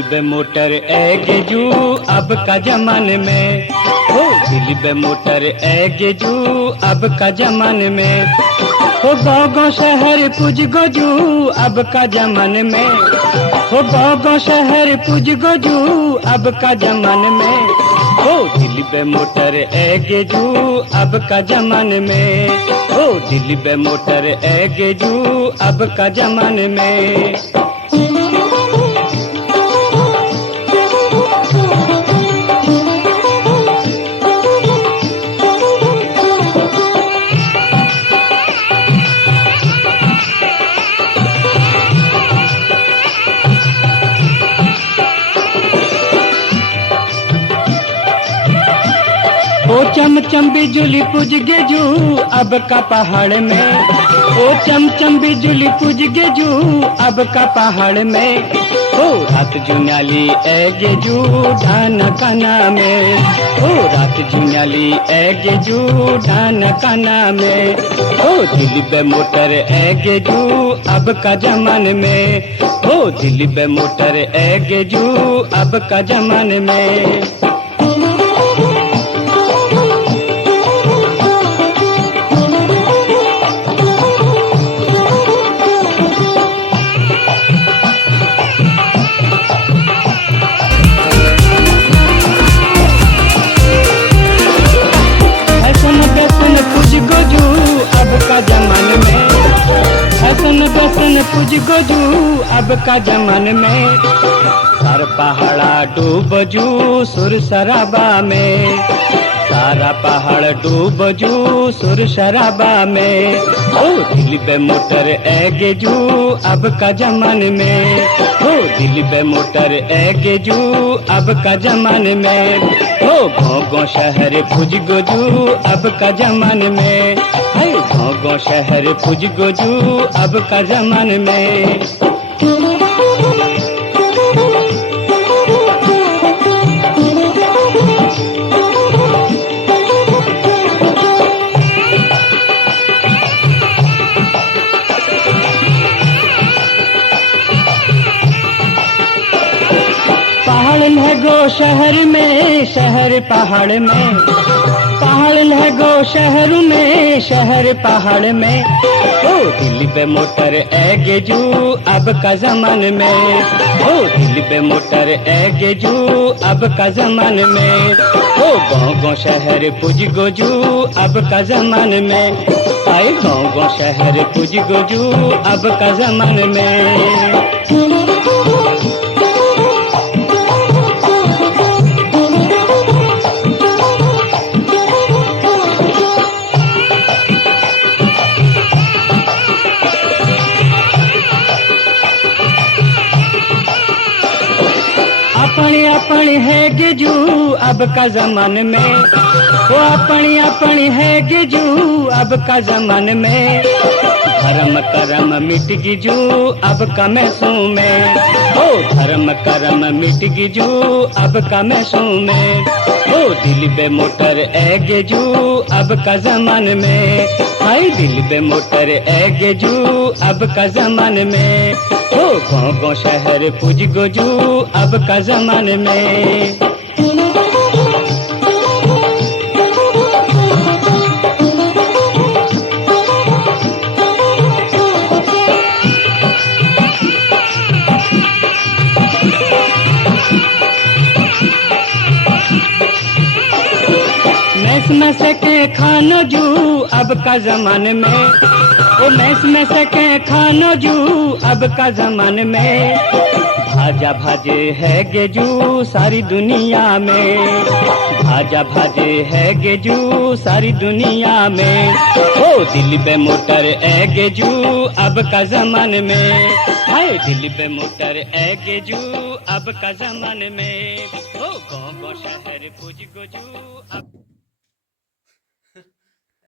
दिल बे मोटर एगेजू अब का जमान में, हो दिल बे मोटर एगेजू अब का जमान में, हो गाँव शहर पुज गोजू अब का जमान में, हो गाँव शहर पुज गोजू अब का जमान में, हो दिल बे मोटर एगेजू अब का जमान में, हो दिल बे मोटर एगेजू अब का जमान में। ओ चमचम बिजुली पुज गेजू अब का पहाड़ में, ओ चमचम बिजुली पुज गेजू अब का पहाड़ में, ओ रात जुन्याली एगेजू ढान काना में, ओ रात जुन्याली एगेजू ढान काना में, ओ दिल बे मोटर एगेजू अब का जमान में, ओ दिल बे मोटर एगेजू अब का जमान में। पुज गोजू अब का जमान में, सर पहाड़ा डूबजू सुर शराबा में, सारा पहाड़ डूबजू सुर शराबा में, ओ दिल बे मोटर एगेजू अब का जमान में, ओ दिल बे मोटर एगेजू अब का जमान में, ओ गाँव शहर पुज गोजू अब का जमान में, गाँव शहर पुज गोजू अब का जमान में। पहाड़ है गो शहर में, शहर पहाड़ में, पहाड़ है गो शहर में, शहर पहाड़ में, ओ दिल बे मोटर एगेजू अब का जमान में, ओ दिल बे मोटर एगेजू अब का जमान में, ओ गाँव शहर पुज गोजू अब का जमान में, आए गाँव शहर पुज गोजू अब का जमान में। अपनी अपनी है गेजू अब का जमान में, वो अपनी अपनी है गेजू अब का जमान में, धर्म करम मिट गिजू अब का मैसू में, ओ धर्म करम मिट गिजू अब का मैसू में, ओ दिल बे मोटर एगेजू अब का जमान में, हाय दिल बे मोटर एगेजू अब का जमान में, ओ गाँव शहर पुज गोजू अब का जमान में। मैस में सके खानो जू अब का जमान में, ओ मैस में सके खानो जू अब का जमान में, भाजा भाजे है गेजू सारी दुनिया में, भाजा भाजे है गेजू सारी दुनिया में, ओ दिल बे मोटर एगेजू अब का जमान में, हाय दिल बे मोटर एगेजू अब का जमान में, ओ गाँव शहर पुज गोजू अब